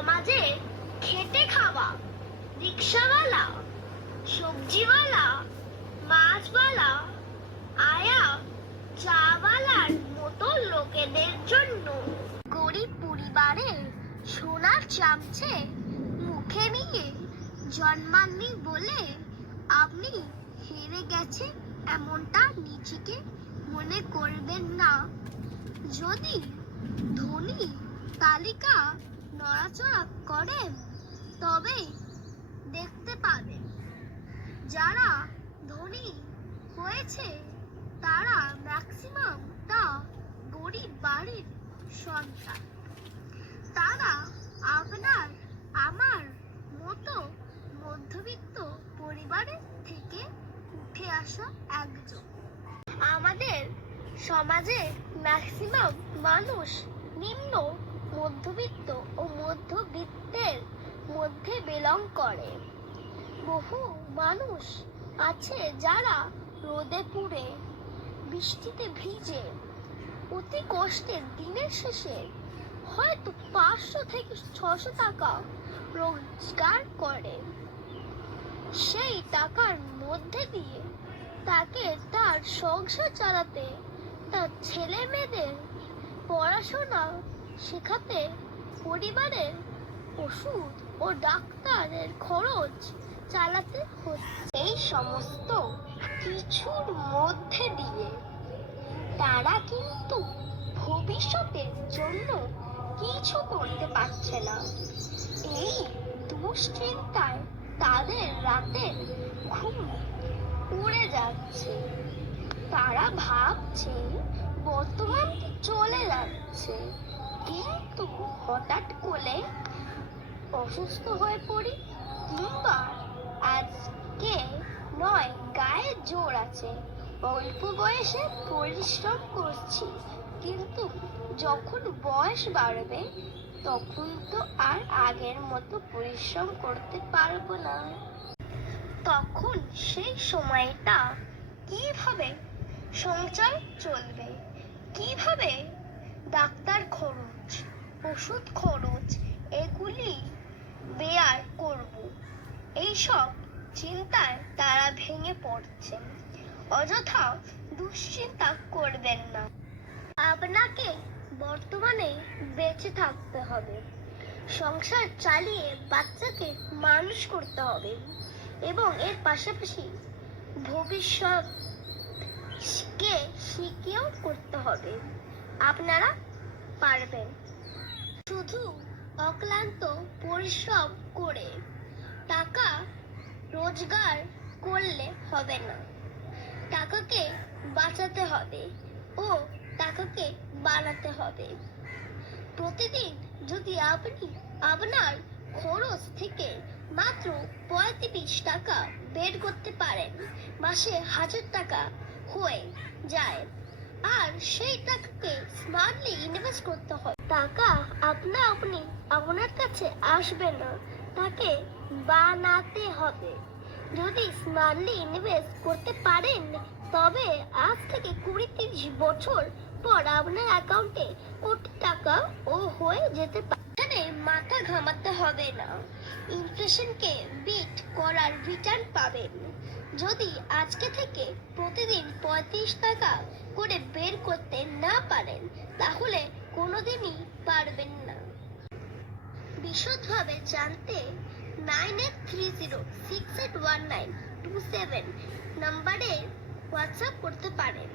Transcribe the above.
সমাজে খেটে খাওয়া রিক্সাওয়ালা, সবজিওয়ালা, মাছওয়ালা, আয়া, চাওয়ালার মতো লোকেদের জন্য গরিব পরিবারের সোনার চামচে মুখে নিয়ে জন্মাননি বলে আপনি হেরে গেছে এমনটা নিজেকে মনে করবেন না। যদি ধনী তালিকা নড়াচড়া করেন তবে দেখতে পাবেন যারা ধনী হয়েছে তারা ম্যাক্সিমামটা গরিব বাড়ির সন্তান। তারা আপনার আমার মতো মধ্যবিত্ত পরিবারের থেকে উঠে আসা একজন। আমাদের সমাজে ম্যাক্সিমাম মানুষ নিম্ন মধ্যবিত্ত ও মধ্যবিত্তের মধ্যে বিলং করে। বহু মানুষ আছে যারা রোদে পুড়ে বৃষ্টিতে ভিজে অতি কষ্টে দিনের শেষে হয়তো 500 থেকে 600 টাকা রোজগার করে। সেই টাকার মধ্যে দিয়ে তাকে তার সংসার চালাতে, তার ছেলে মেয়েদের পড়াশোনা শেখাতে, পরিবারের ওষুধ ও ডাক্তারের খরচ চালাতে হচ্ছে। এই সমস্ত কিছুর মধ্যে দিয়ে তারা কিন্তু ভবিষ্যতের জন্য কিছু করতে পারছে না। এই দুশ্চিন্তায় তাদের রাতের ঘুম উড়ে যাচ্ছে। তারা ভাবছে বর্তমান চলে যাচ্ছে, কিন্তু হঠাৎ করে অসুস্থ হয়ে পড়ি, কিংবা আজকে নয় গায়ে জোর আছে, অল্প বয়সে পরিশ্রম করছি, কিন্তু যখন বয়স বাড়বে তখন তো আর আগের মতো পরিশ্রম করতে পারবো না। তখন সেই সময়টা কিভাবে সংসার চলবে, কিভাবে ডাক্তার খরচ, ওষুধ খরচ এগুলি বেয়ার করব, এইসব চিন্তায় তারা ভেঙে পড়ছে। অযথা দুশ্চিন্তা করবেন না। আপনাকে বর্তমানে বেঁচে থাকতে হবে, সংসার চালিয়ে বাচ্চাকে মানুষ করতে হবে এবং এর পাশাপাশি ভবিষ্যৎকে শিখেও করতে হবে। আপনারা পারবেন। শুধু অক্লান্ত পরিশ্রম করে টাকা রোজগার করলে হবে না, টাকাকে বাঁচাতে হবে ও টাকাকে বানাতে হবে। প্রতিদিন যদি আপনি আপনার খরচ থেকে মাত্র 35 টাকা বের করতে পারেন, মাসে 1000 টাকা হয়ে যায়। আর সেই টাকাকে স্মার্টলি ইনভেস্ট করতে হয়। টাকা আপনি আপনার কাছে আসবে না, তাকে বানাতে হবে। যদি স্মার্টলি ইনভেস্ট করতে পারেন তবে আজ থেকে 20-30 বছর পর আপনার অ্যাকাউন্টে কোটি টাকা ও হয়ে যেতে পারে। এখানে মাথা ঘামাতে হবে না, ইনফ্লেশনকে বিট করার রিটার্ন পাবেন। যদি আজকে থেকে প্রতিদিন 35 টাকা করে বের করতে না পারেন তাহলে কোনোদিনই পারবেন না। বিশদভাবে জানতে 9830681927 নম্বরে হোয়াটসঅ্যাপ করতে পারেন।